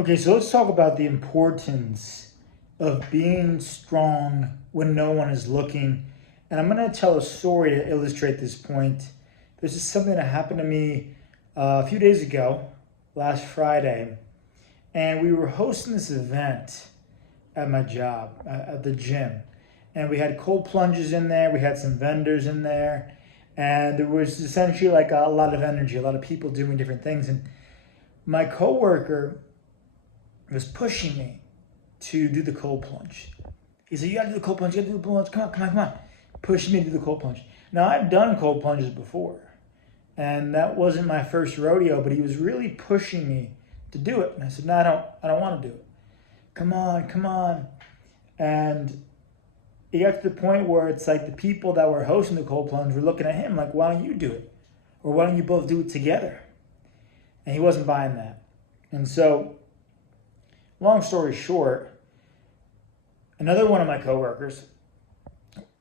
Okay, so let's talk about the importance of being strong when no one is looking. And I'm going to tell a story to illustrate this point. This is something that happened to me a few days ago, last Friday. And we were hosting this event at my job, at the gym. And we had cold plunges in there, we had some vendors in there. And there was essentially like a lot of energy, a lot of people doing different things. And my coworker was pushing me to do the cold plunge. He said, "You gotta do the cold plunge, you gotta do the cold plunge, come on, come on, come on." Pushing me to do the cold plunge. Now, I've done cold plunges before, and that wasn't my first rodeo, but he was really pushing me to do it. And I said, "No, I don't wanna do it. Come on, come on." And it got to the point where it's like the people that were hosting the cold plunge were looking at him like, "Why don't you do it? Or why don't you both do it together?" And he wasn't buying that. And so, long story short, another one of my coworkers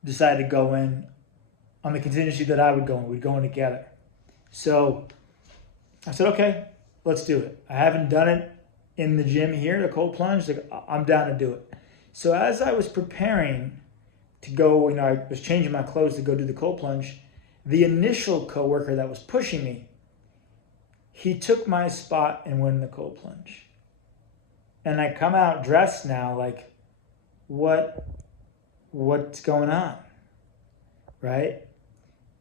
decided to go in on the contingency that I would go in. We'd go in together. So I said, "Okay, let's do it. I haven't done it in the gym here, the cold plunge. Like, I'm down to do it." So as I was preparing to go, I was changing my clothes to go do the cold plunge, the initial coworker that was pushing me, he took my spot and went in the cold plunge. And I come out dressed now like, what's going on, right?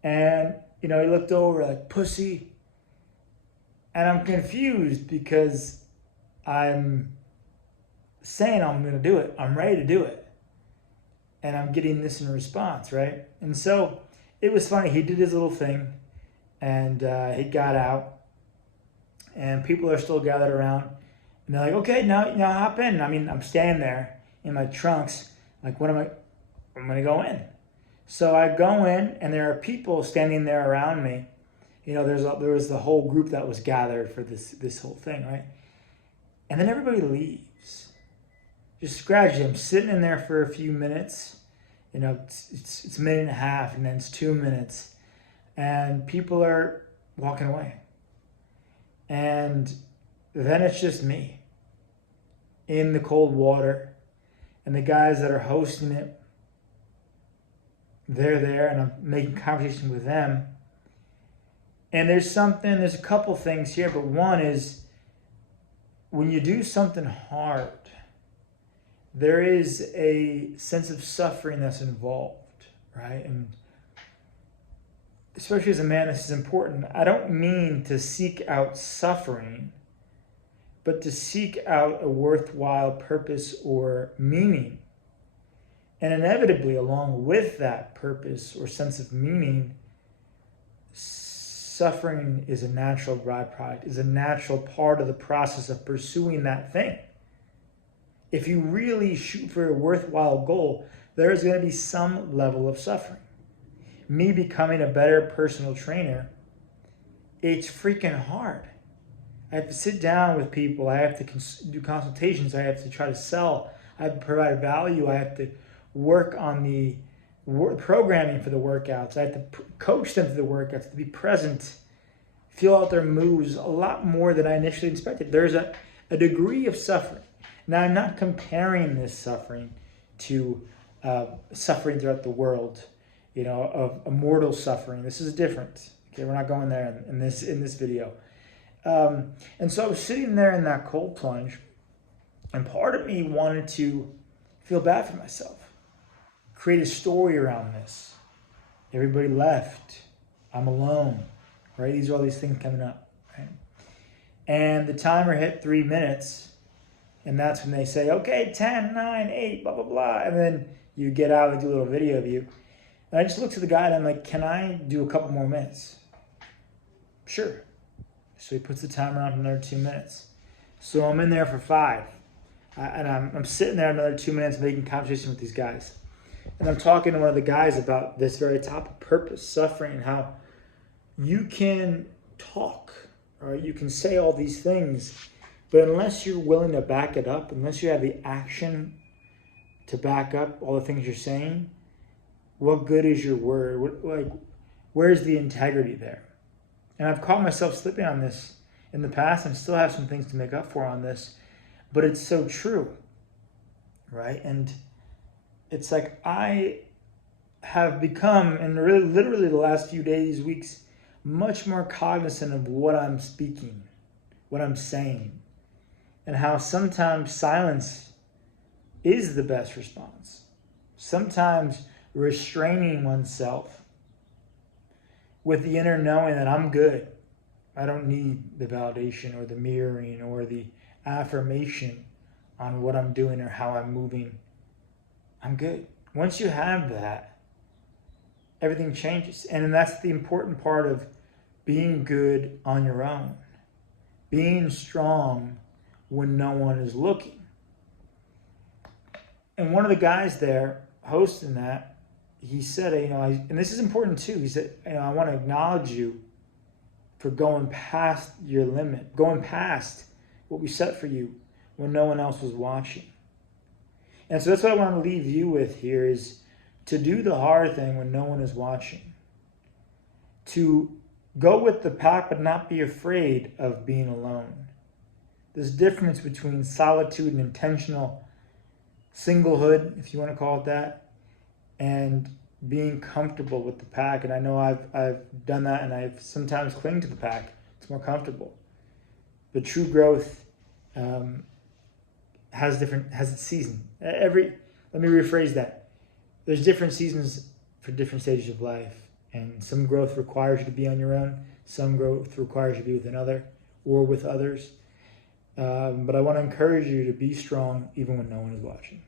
And, he looked over like, "Pussy." And I'm confused because I'm saying I'm going to do it. I'm ready to do it. And I'm getting this in response, right? And so it was funny. He did his little thing and he got out and people are still gathered around. And they're like, "Okay, now hop in." I mean, I'm standing there in my trunks. Like, I'm going to go in. So I go in, and there are people standing there around me. There was the whole group that was gathered for this whole thing, right? And then everybody leaves. Just gradually, I'm sitting in there for a few minutes. It's a minute and a half, and then it's 2 minutes. And people are walking away. And then it's just me in the cold water, and the guys that are hosting it, they're there, and I'm making conversation with them. And there's a couple things here, but one is when you do something hard, there is a sense of suffering that's involved, right? And especially as a man, this is important. I don't mean to seek out suffering, but to seek out a worthwhile purpose or meaning. And inevitably, along with that purpose or sense of meaning, suffering is a natural byproduct, is a natural part of the process of pursuing that thing. If you really shoot for a worthwhile goal, there is going to be some level of suffering. Me becoming a better personal trainer, it's freaking hard. I have to sit down with people. I have to do consultations. I have to try to sell. I have to provide value. I have to work on the programming for the workouts. I have to coach them through the workouts, to be present, feel out their moves a lot more than I initially expected. There's a degree of suffering. Now, I'm not comparing this suffering to suffering throughout the world, of immortal suffering. This is different. Okay, we're not going there in this video. And so I was sitting there in that cold plunge, and part of me wanted to feel bad for myself, create a story around this. Everybody left. I'm alone, right? These are all these things coming up, right? And the timer hit 3 minutes, and that's when they say, "Okay, 10, 9, 8, blah, blah, blah." And then you get out and do a little video of you. And I just looked at the guy, and I'm like, "Can I do a couple more minutes?" "Sure." So he puts the timer on for another 2 minutes. So I'm in there for 5. And I'm sitting there another 2 minutes making conversation with these guys. And I'm talking to one of the guys about this very topic, purpose, suffering, and how you can talk, or you can say all these things, but unless you're willing to back it up, unless you have the action to back up all the things you're saying, what good is your word? Where's the integrity there? And I've caught myself slipping on this in the past and still have some things to make up for on this. But it's so true, right? And it's like I have become, and really literally the last few days, weeks, much more cognizant of what I'm speaking, what I'm saying, and how sometimes silence is the best response. Sometimes restraining oneself with the inner knowing that I'm good. I don't need the validation or the mirroring or the affirmation on what I'm doing or how I'm moving. I'm good. Once you have that, everything changes. And that's the important part of being good on your own. Being strong when no one is looking. And one of the guys there hosting that, he said, and this is important too. He said, I want to acknowledge you for going past your limit, going past what we set for you when no one else was watching. And so that's what I want to leave you with here is to do the hard thing when no one is watching. To go with the pack but not be afraid of being alone. There's a difference between solitude and intentional singlehood, if you want to call it that, and being comfortable with the pack. And I know I've done that, and I've sometimes clinged to the pack. It's more comfortable. But true growth has its season. Let me rephrase that. There's different seasons for different stages of life, and some growth requires you to be on your own. Some growth requires you to be with another or with others. But I want to encourage you to be strong even when no one is watching.